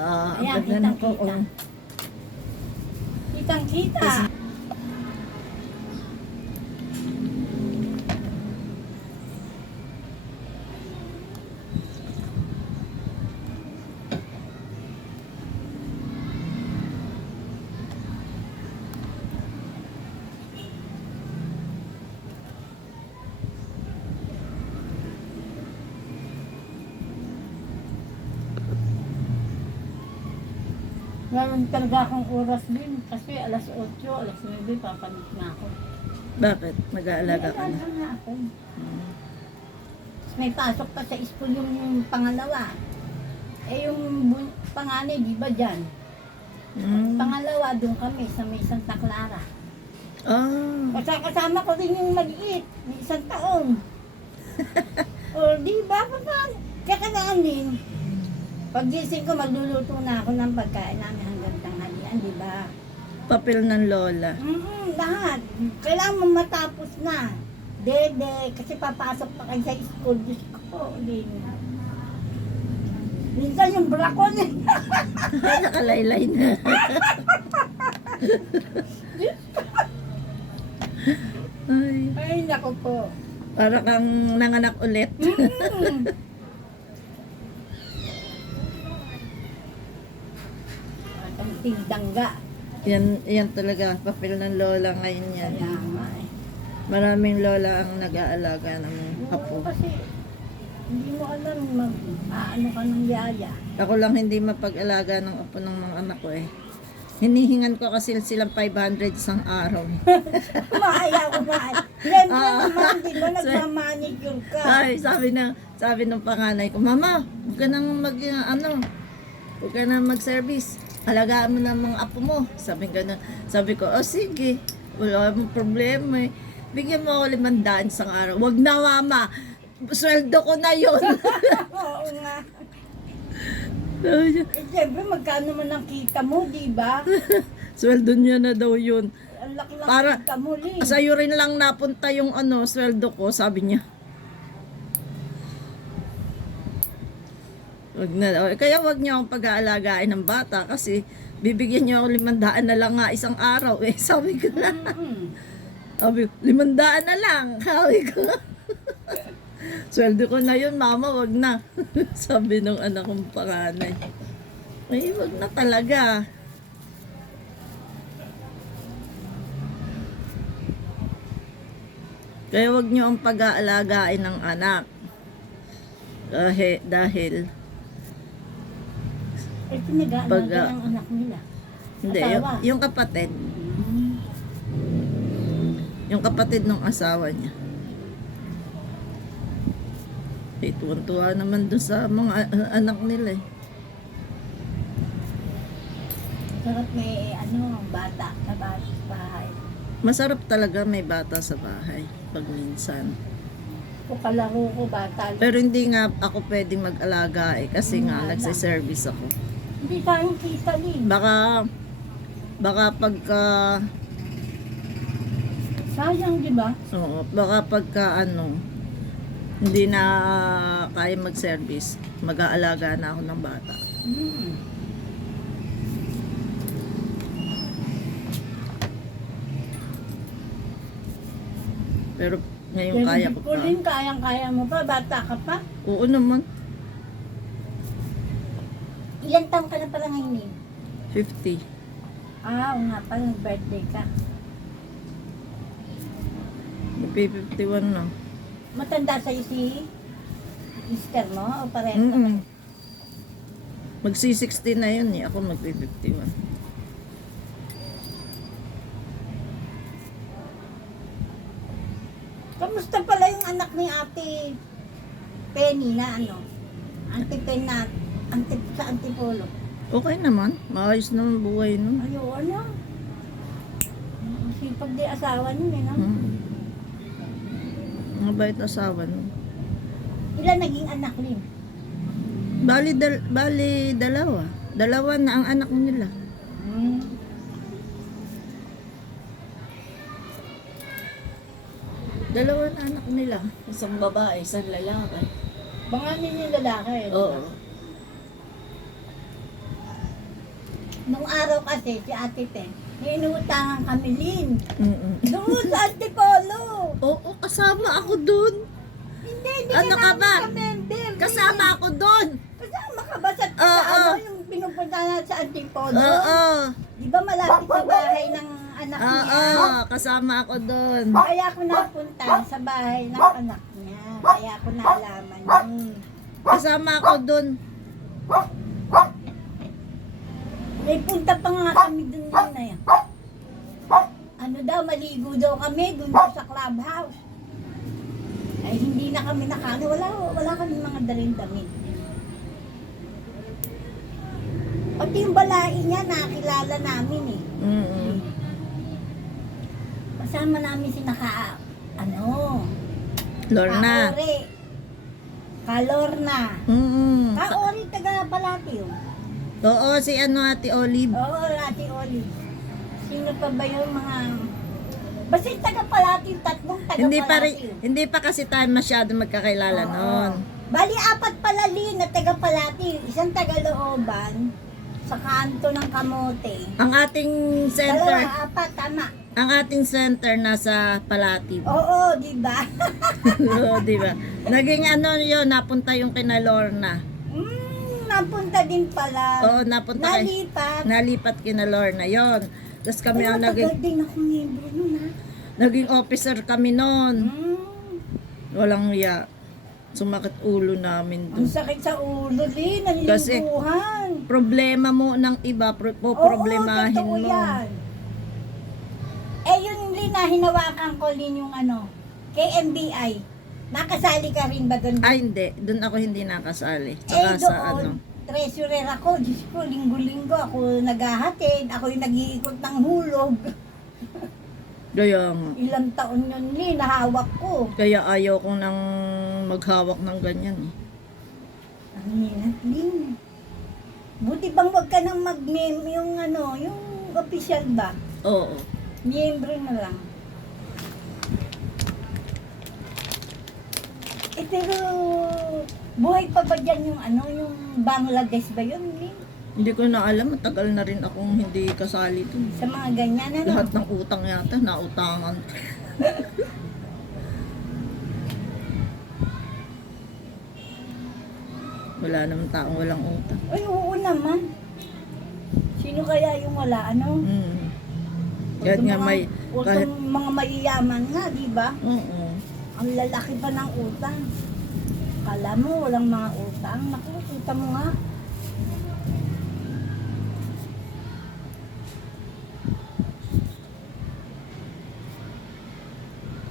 Ang Ayan, ganda ng kitang-kita. koon. Kitang-kita. Meron talaga akong oras din kasi alas 8, alas 9, papalit na ako. Bakit? Mag-aalaga ka na? May na ako. Hmm. May pasok pa sa school yung pangalawa. Eh yung panganay, di ba dyan? Pangalawa, doon kami sa may Santa Clara. Kasama ko din yung maliit, may 1 taon. O di ba? Kaya kailangan din. Pag-gising ko, magluluto na ako ng pagkain namin hanggang tanghalian, di ba? Papel ng lola. Lahat. Kailangan mo matapos na. Dede, kasi papasok pa kayo sa school. Diyos ko, din. Minsan yung bra ko niya. Nakalaylay na. Ay, Ay, naku po. para kang nanganak ulit. Ang tindangga. Yan talaga, papel ng lola ngayon yan. Kaya nga eh. Maraming lola ang nag-aalaga ng apo. Oo, kasi hindi mo alam ano ka ng yaya. Ako lang hindi mapag-alaga ng apo ng mga anak ko eh. Hinihingan ko kasi silang 500 isang araw. Mahaya ko mahal. Siyempre naman, di ba nagmamanicure ka? Ay, sabi ng panganay ko, Mama, huwag ka nang huwag ka nang mag-service. Alagaan mo na mga apo mo. Sabi ko, oh sige, wala mong problema eh. Bigyan mo ako 500 isang araw. Huwag na mama, sweldo ko na yun. Oo nga. Sabi niya, Eh, siyempre, magkano man ang kita mo, di ba? sweldo niya na daw yun. Ang laki lang Para kita mo, Lee. sa'yo rin lang napunta yung sweldo ko, sabi niya. Wag na daw. Kaya wag niyo akong pag-aalagain ng bata kasi bibigyan niyo ako 500 na lang nga isang araw eh. Sabi ko na. Sabi ko, 500 na lang. Sabi ko. Sweldo ko na yun, mama, wag na. Sabi nung anak kong panganay. Ay, wag na talaga. Kaya wag niyo ang pag-aalagain ng anak. Dahil Eh, pinag-aalaga Pag, ng anak nila. hindi, Asawa. yung kapatid. Yung kapatid ng asawa niya. Eh, tuwan-tuwa naman doon sa mga anak nila eh. Sarap may bata sa bahay. Masarap talaga may bata sa bahay pag minsan. O kalaro ko, bata. Pero hindi nga ako pwedeng mag-alaga eh kasi nga nagsiservice ako. Hindi tayong kita, Lee. Baka pagka Sayang, di ba? baka pagka hindi na kaya mag-service, mag-aalaga na ako ng bata. Pero ngayon kaya ko pa. Pauline, kayang-kaya mo pa, bata ka pa. Oo naman, Ilan taon ka na pala ngayon, Lee? 50. Oo nga pala, nag-birthday ka. Magpi-51 na. Matanda sa'yo si mister mo o pareho? Magsi-60 na yun eh. Ako magpi-51. Kamusta pala yung anak ni Ate Penny na Ate Penny na sa Antipolo? Okay naman. Maayos naman buhay nun. Ayaw, sipag di asawa nun eh, no? Mabait asawa nun. Ilan naging anak rin? Bali dalawa. Dalawa na ang anak nila. Dalawa na anak nila. Isang babae, isang lalaki. Banganin yung lalaki. Oo. Nung araw kasi, si Ate Ten, inuutangan kami, Lin. Mm-mm. Doon sa Antipolo. Oo, kasama ako dun. Hindi Ano ka ka namin ba? ka-member. Kasama ako dun. Kasama ka ba sa, Oo. ano, yung pinupunta na sa Antipolo? Oo. Di ba malapit sa bahay ng anak Oo, niya? kasama ako dun. Kaya ako napunta sa bahay ng anak niya. Kaya ako naalaman yun. Kasama ako dun. May punta pa nga kami dun yun na yan. Ano daw, maligo daw kami dun sa clubhouse. Ay, hindi na kami wala kami mga daling damit. Pati yung balai niya, nakilala namin eh. Mm-mm. Kasama namin si Lorna. Kaori. Kalorna. Mm-mm. Kaori, taga Palatio. Oo, si Ate Olive. Oo, Ate Oli. Sino pa ba yung mga... Basta yung taga Palatio, tatlong taga Palatio. Hindi pa kasi tayo masyado magkakilala Oo. noon. Bali, apat pala Lin na taga Palatio. Isang taga Looban, sa kanto ng Kamote. Ang ating center, Dalawa, apat, tama. ang ating center nasa Palatib. Oo, di ba? Oo, di ba? Naging yun, napunta yung kina Lorna. Napunta din pala. Oo, napunta Nalipat. nalipat kina Lorna yon. Tapos kami ang Matagal din ako miyembro nun, ha? naging officer kami noon. Mm. Walang ya. Sumakit ulo namin Ang doon. sakit sa ulo, Lin. Kasi- Naliliguhan. Problema mo ng iba, problemahin Oo, totoo mo. yan. Eh, yun, Lin, na hinawakan ko, Lin, yung KMBI. Nakasali ka rin ba doon? Ay, hindi. Doon ako hindi nakasali. Eh, Tsaka sa doon, treasurer ako. Diyos ko, linggo-linggo ako naghahatid. Ako yung nag-iikot ng hulog. Kaya nga. Ilang taon yun, Lin, nahawak ko. Kaya ayaw kong nang maghawak ng ganyan eh. Ang hirap, Lin. Buti bang wag ka nang yung official ba? Oo. Miyembro na lang. Eh, pero, buhay pa ba dyan yung Bangladesh ba yun, Lin? Hindi ko na alam. Matagal na rin akong hindi kasali doon. Sa mga ganyan, ano? Lahat ng utang yata, nautangan. Wala naman taong walang utang. Ay, oo naman. Sino kaya yung wala, ano? Mm. Kahit nga may... Kahit... Mga mayayaman nga, di ba? Oo. Ang lalaki pa ng utang. Kala mo, walang mga utang. Naku, kita mo nga.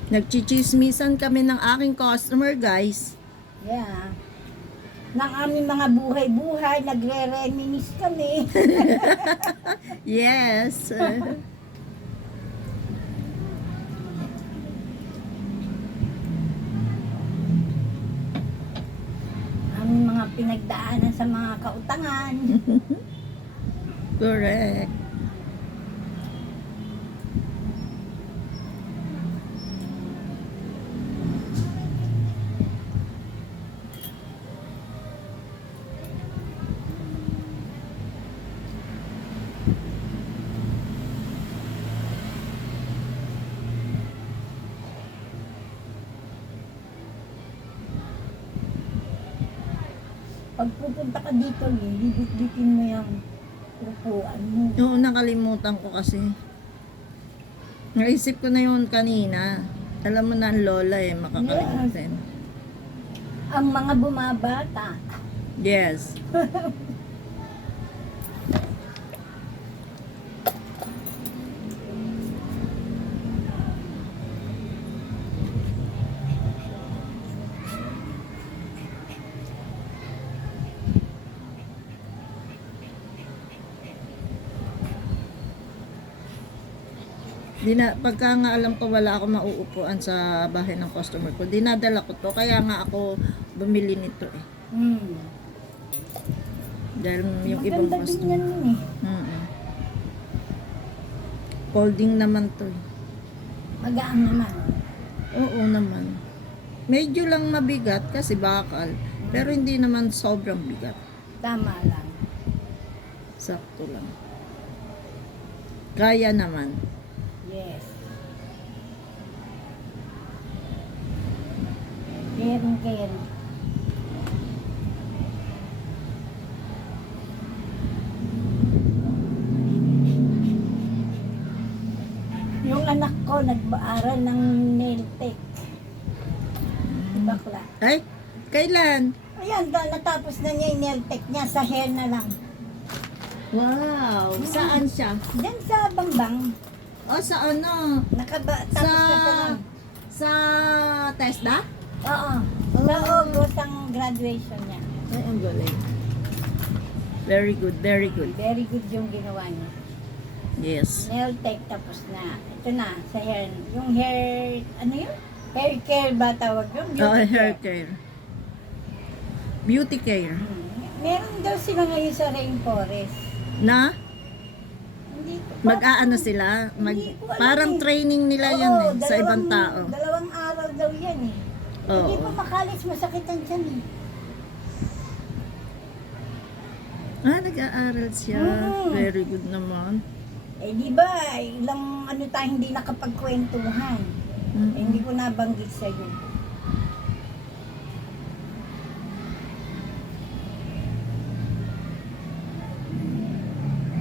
Nagchichismisan kami ng aking customer, guys. Yeah. Ng aming mga buhay-buhay, nagre-reminis kami. Yes. Aming mga pinagdaanan sa mga kautangan. Correct. Pag pupunta ka dito, libit-bitin mo yung upuan mo. Oo, nakalimutan ko kasi. Naisip ko na yun kanina. Alam mo na ang lola eh, makakalimutan. Ang mga bumabata. Yes. Pagka nga alam ko wala ako mauupuan sa bahay ng customer ko, dinadala ko to. Kaya nga ako bumili nito eh. Dahil yung ibang Maganda din customer. yan eh. Folding naman to eh. Magaan naman. Oo naman. Medyo lang mabigat kasi bakal. Pero hindi naman sobrang bigat. Tama lang. Sakto lang. Kaya naman. Yes. Caring. Yung anak ko nag-aaral ng nail tech. Si bakla. Ay, kailan? Ayan, natapos na niya yung nail tech niya, sa hair na lang. Wow, saan siya? Diyan sa Bambang, O, sa ano? tapos Sa... na siya ng... Sa TESDA? Oo, sa August ang graduation niya. Ay, ang galing. Very good, very good. Very good yung ginawa niya. Yes. Nail tech tapos na. Ito na, sa hair. Yung hair, ano yun? Hair care ba tawag yun? Oh, Beauty hair care. Beauty care. Meron daw sila ngayon sa rainforest. Na? Hindi ko pa- Mag-aano sila? Hindi ko alam Parang eh. training nila Oo, yun eh, sa ibang tao. Dalawang araw daw yan eh. Oo. Hindi pa makalis, masakit ang tiyan eh. Ah, nag-aaral siya. Mm. Very good naman. Eh di ba, ilang ano tayo hindi nakapagkwentuhan. Mm. Eh, hindi ko nabanggit sa'yo.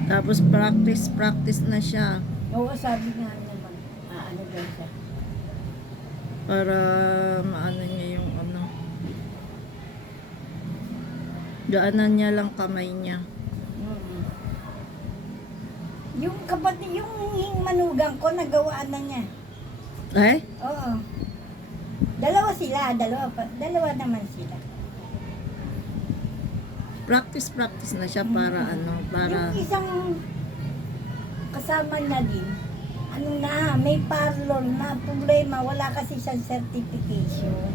Tapos practice na siya Oo, sabi nga naman, ano daw siya. para maano niya yung ano. Daanan niya lang kamay niya. Mm. Yung kapatid, yung manugang ko, nagawaan na niya. Eh? Oo. Dalawa sila, dalawa naman sila. Practice na siya para ano, para Yung isang kasama niya din, ano na, may parlor na problema, wala kasi siyang certification.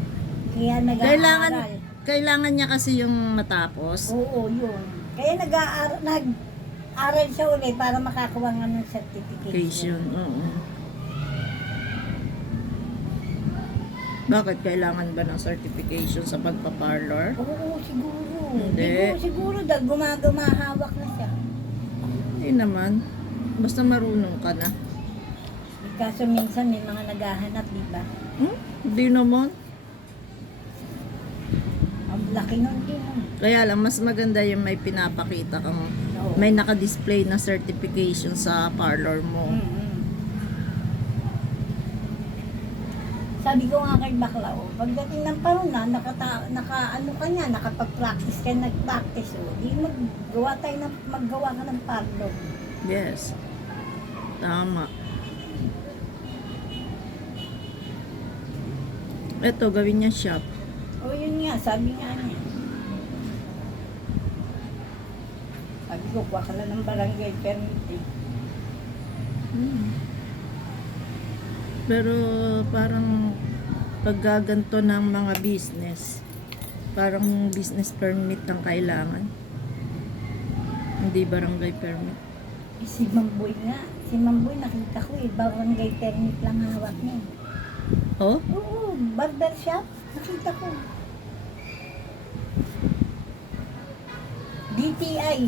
Kaya nag-aaral. kailangan niya kasi yung matapos. Oo, yun. Kaya nag-aaral siya uli para makakuha nga ng certification. Oo. Bakit kailangan ba ng certification sa pagpa-parlor? Oo, siguro. Hindi. Siguro dahil gumagumahawak na siya. Hindi naman. Basta marunong ka na. Kaso minsan may mga naghahanap, di ba? Hindi naman. Ang laki nun din. Kaya lang, mas maganda yung may pinapakita kang Oo. may naka-display na certification sa parlor mo. Mm-mm. Sabi ko nga kay bakla, pagdating ng panahon na, ano ka niya, nakapag-practice ka, nag-practice, di maggawa ka ng parlor. Yes. Tama. Ito, gawin niya shop. O yun nga, sabi nga niya. Sabi ko, kuha ka na ng barangay permit eh. Pero parang paggaganto ng mga business, parang business permit ang kailangan. Hindi barangay permit. Eh, si Mamboy nga. Si Mamboy nakita ko eh, barangay permit lang hawak niya. Oh? Oo, barber shop. Nakita ko. DTI.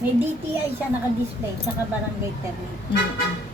May DTI siya naka-display, saka barangay permit. Mm-mm.